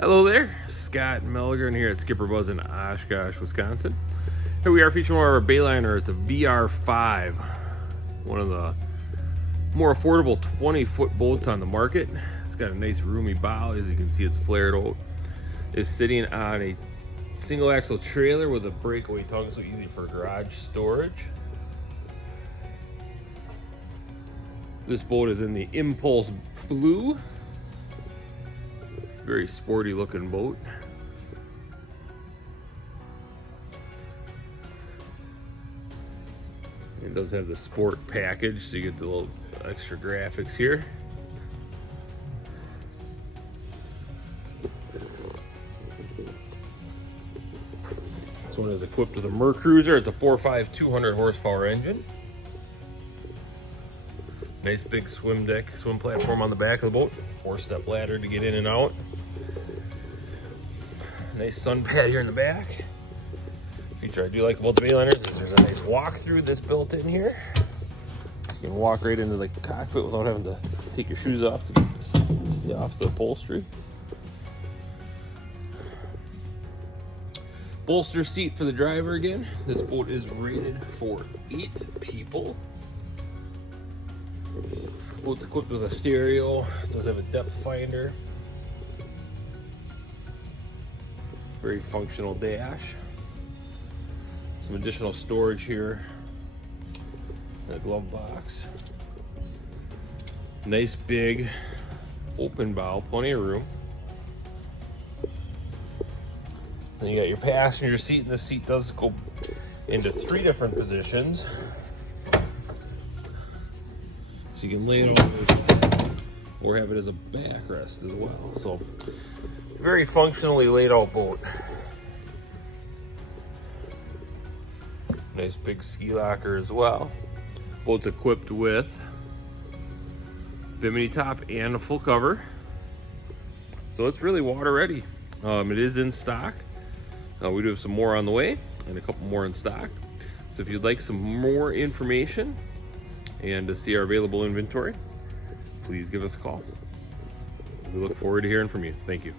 Hello there, Scott Melgren here at SkipperBud's in Oshkosh, Wisconsin. Here we are featuring one of our Bayliner. It's a VR5, one of the more affordable 20-foot boats on the market. It's got a nice roomy bow. As you can see, it's flared out. It's sitting on a single axle trailer with a breakaway tongue, so easy for garage storage. This boat is in the Impulse Blue. Very sporty looking boat. It does have the sport package, so you get the little extra graphics here. This one is equipped with a Mercruiser. It's a 4.5 200 horsepower engine. Nice big swim deck, swim platform on the back of the boat. 4-step ladder to get in and out. Nice sun pad here in the back. Feature I do like about the Bayliners is there's a nice walk-through that's built in here. So you can walk right into the cockpit without having to take your shoes off to stay off the upholstery. Bolster seat for the driver again. This boat is rated for 8 people. Boat's equipped with a stereo. Does have a depth finder. Very functional dash. Some additional storage here in the glove box. Nice big open bow, plenty of room. Then you got your passenger seat, and this seat does go into 3 different positions. So you can lay it over or have it as a backrest as well. So very functionally laid out boat. Nice big ski locker as well. Boat's equipped with bimini top and a full cover. So it's really water ready. It is in stock. We do have some more on the way and a couple more in stock. So if you'd like some more information and to see our available inventory, please give us a call. We look forward to hearing from you. Thank you.